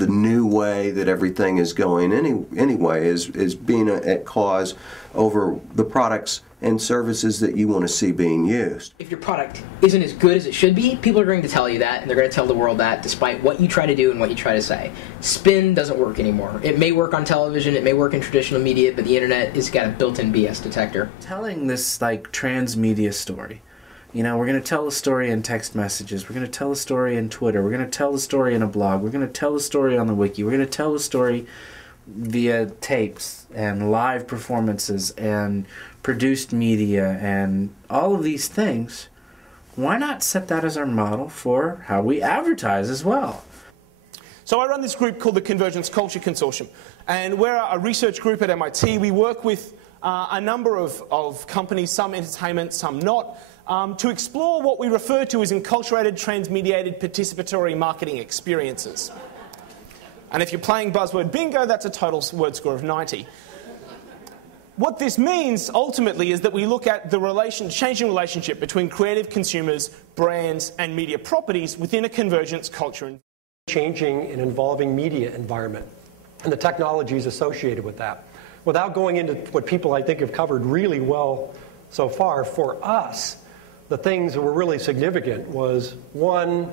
of the new way that everything is going anyway, is being at cause over the products and services that you want to see being used. If your product isn't as good as it should be, people are going to tell you that, and they're going to tell the world that, despite what you try to do and what you try to say. Spin doesn't work anymore. It may work on television, it may work in traditional media, but the internet has got a built-in BS detector. Telling this like transmedia story. You know, we're going to tell a story in text messages, we're going to tell a story in Twitter, we're going to tell a story in a blog, we're going to tell a story on the wiki, we're going to tell a story via tapes and live performances and produced media and all of these things. Why not set that as our model for how we advertise as well? So I run this group called the Convergence Culture Consortium, and we're a research group at MIT. We work with a number of companies, some entertainment, some not, to explore what we refer to as enculturated, transmediated, participatory marketing experiences. And if you're playing buzzword bingo, that's a total word score of 90. What this means, ultimately, is that we look at the changing relationship between creative consumers, brands, and media properties within a convergence culture. Changing and evolving media environment and the technologies associated with that. Without going into what people, I think, have covered really well so far, for us, the things that were really significant was, one,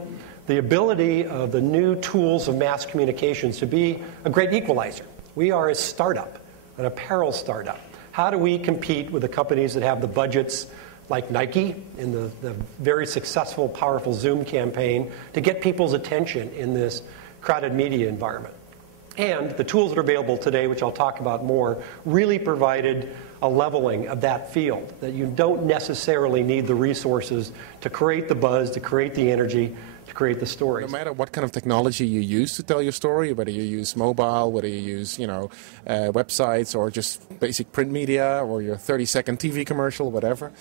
the ability of the new tools of mass communications to be a great equalizer. We are a startup, an apparel startup. How do we compete with the companies that have the budgets like Nike in the very successful, powerful Zoom campaign to get people's attention in this crowded media environment? And the tools that are available today, which I'll talk about more, really provided a leveling of that field, that you don't necessarily need the resources to create the buzz, to create the energy, to create the stories. No matter what kind of technology you use to tell your story, whether you use mobile, whether you use websites or just basic print media or your 30-second TV commercial, whatever,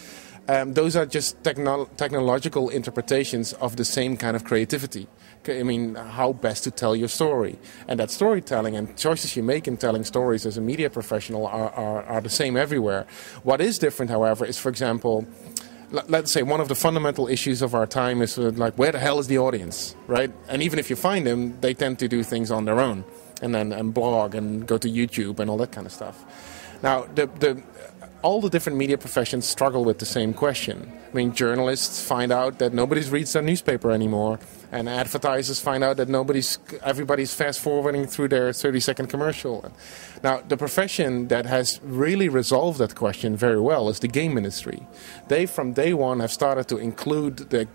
those are just technological interpretations of the same kind of creativity. I mean, how best to tell your story. And that storytelling and choices you make in telling stories as a media professional are the same everywhere. What is different, however, is, for example, let's say one of the fundamental issues of our time is like, where the hell is the audience, right? And even if you find them, they tend to do things on their own and blog and go to YouTube and all that kind of stuff. Now, all the different media professions struggle with the same question. I mean, journalists find out that nobody reads their newspaper anymore, and advertisers find out that everybody's fast-forwarding through their 30-second commercial. Now, the profession that has really resolved that question very well is the game industry. They, from day one, have started to include the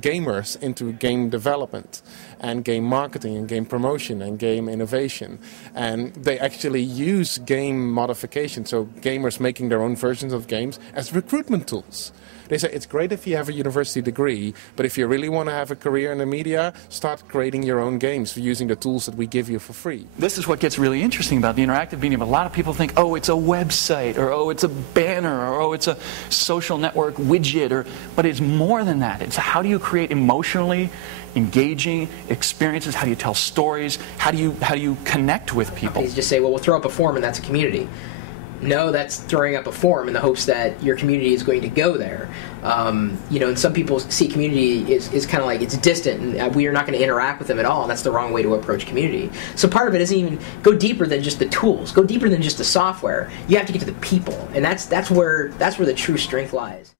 gamers into game development and game marketing and game promotion and game innovation. And they actually use game modification, so gamers making their own versions of games, as recruitment tools. They say it's great if you have a university degree, but if you really want to have a career in the media, start creating your own games using the tools that we give you for free. This is what gets really interesting about the interactive medium. A lot of people think, oh, it's a website, or oh, it's a banner, or oh, it's a social network widget, but it's more than that. It's how do you create emotionally engaging experiences? How do you tell stories? How do you connect with people? Companies just say, well, we'll throw up a forum and that's a community. No, that's throwing up a forum in the hopes that your community is going to go there. And some people see community is kind of like it's distant, and we are not going to interact with them at all, and that's the wrong way to approach community. So part of it isn't even go deeper than just the tools, go deeper than just the software. You have to get to the people, and that's where the true strength lies.